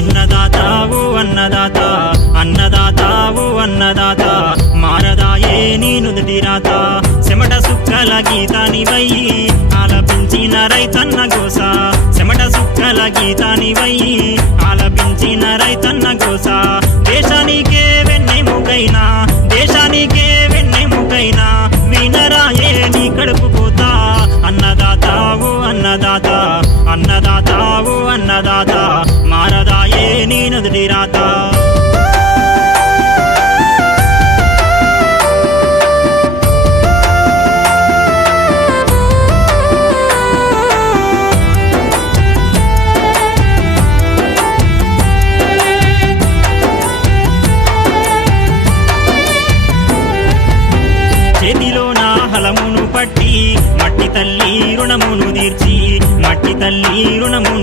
అన్నదాతావు అన్నదాత అన్నదాతావు అన్నదాత మారదాయే నీ నుదుటి రాత చెమట సుక్కల గీతానివై ఆలపించిన రైతన్న గోస చెమట సుక్కల గీతానివై ఆలపించిన రైతన్న గోస దేశానికే వెన్నెముకైనా దేశానికే వెన్నెముకైనా వినరాయే నీ కడుపు పోతా అన్నదాతావు అన్నదాత అన్నదాతావు అన్నదాత మారదాయే నీ నుదుటి రాత చేతిలో నా హలమును పట్టి మట్టి తల్లి రుణమును తీర్చి మట్టి తల్లి రుణమును